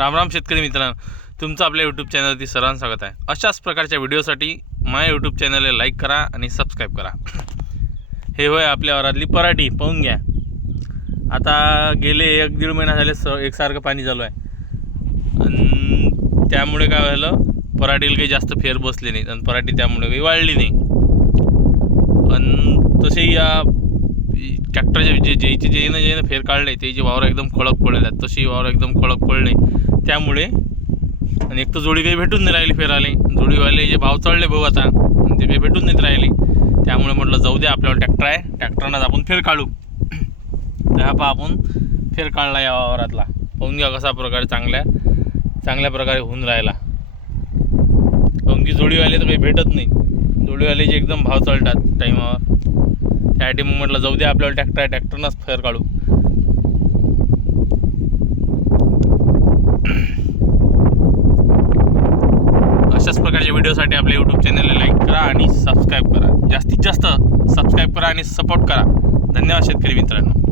राम शेतकरी मित्रांनो, तुमचं आपल्या यूट्यूब चॅनलवरती सर्वांचं स्वागत आहे। अशाच प्रकारच्या व्हिडिओसाठी माझ्या यूट्यूब चॅनलला लाईक करा आणि सबस्क्राईब करा। हे होय आपल्या वरातली पराठी, पाहून घ्या। आता गेले 1-1.5 महिना झाले एकसारखं पाणी चालू आहे आणि त्यामुळे काय झालं, पराठीला काही जास्त फेर बसले नाही आणि पराठी त्यामुळे काही वाढली नाही। आणि तसे या ट्रॅक्टरचे जे फेर काढले त्याचे वावर एकदम खडक पडलेले आहेत, तशी वावर एकदम खडक पडले त्यामुळे। आणि एक तर जोडी काही भेटून नाही राहिली फेराले, जोडीवाले जे भाव चढले भाऊ आता ते काही भेटून नाही राहिले, त्यामुळे म्हटलं जाऊ दे, आपल्यावर ट्रॅक्टर आहे, ट्रॅक्टरनाच आपण फेर काढू। तर हा पहा आपण फेर काढला या वावरातला, पाहून घ्या कसा प्रकारे चांगल्या प्रकारे होऊन राहिला। काहून की जोडीवाले तर काही भेटत नाही, जोडीवालेचे एकदम भाव चढतात टाईमावर, त्यासाठी मग म्हटलं जाऊ दे, आपल्याला ट्रॅक्टर आहे, ट्रॅक्टरनाच फेर काढू। अशाच प्रकारच्या व्हिडिओसाठी आपल्या यूट्यूब चॅनलला लाईक करा आणि सबस्क्राईब करा, जास्तीत जास्त सबस्क्राईब करा आणि सपोर्ट करा। धन्यवाद शेतकरी मित्रांनो।